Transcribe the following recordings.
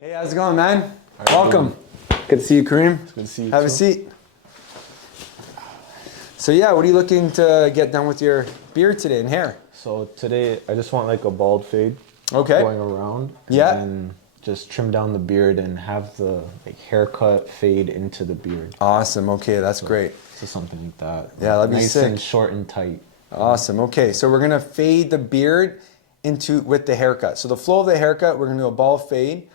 Hey, how's it going, man? Welcome. Good to see you, Kareem. It's good to see you. Have a seat. So yeah, what are you looking to get done with your beard today and hair? So today I just want like a bald fade. Okay. Going around. Yeah. And just trim down the beard and have the haircut fade into the beard. Awesome. Okay, that's great. So something like that. Yeah, that'd be nice sick. and short and tight. Awesome. Okay, so we're gonna fade the beard with the haircut. So the flow of the haircut, we're gonna do a bald fade,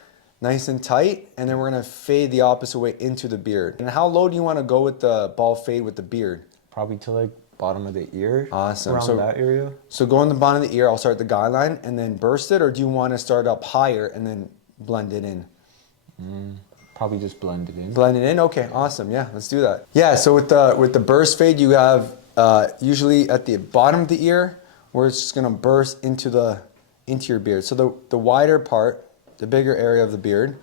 nice and tight, and then we're gonna fade the opposite way into the beard. And how low do you want to go with the bald fade with the beard? Probably to like bottom of the ear. Awesome. Around that area. So go in the bottom of the ear. I'll start the guideline and then burst it, or do you want to start up higher and then blend it in? Probably just blend it in. Blend it in? Okay, awesome. Yeah, let's do that. Yeah, so with the burst fade, you have usually at the bottom of the ear where it's just gonna burst into your beard. So the wider part, the bigger area of the beard,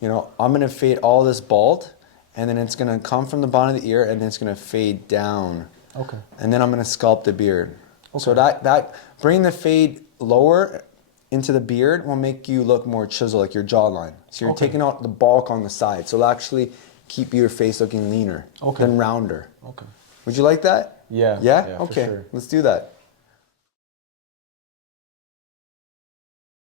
you know, I'm gonna fade all this bald, and then it's gonna come from the bottom of the ear and then it's gonna fade down. Okay. And then I'm gonna sculpt the beard. Okay. So that bringing the fade lower into the beard will make you look more chiseled, like your jawline. So you're taking out the bulk on the side. So it'll actually keep your face looking leaner, then rounder. Okay. Would you like that? Yeah. Yeah? Yeah, for Okay, sure. let's do that.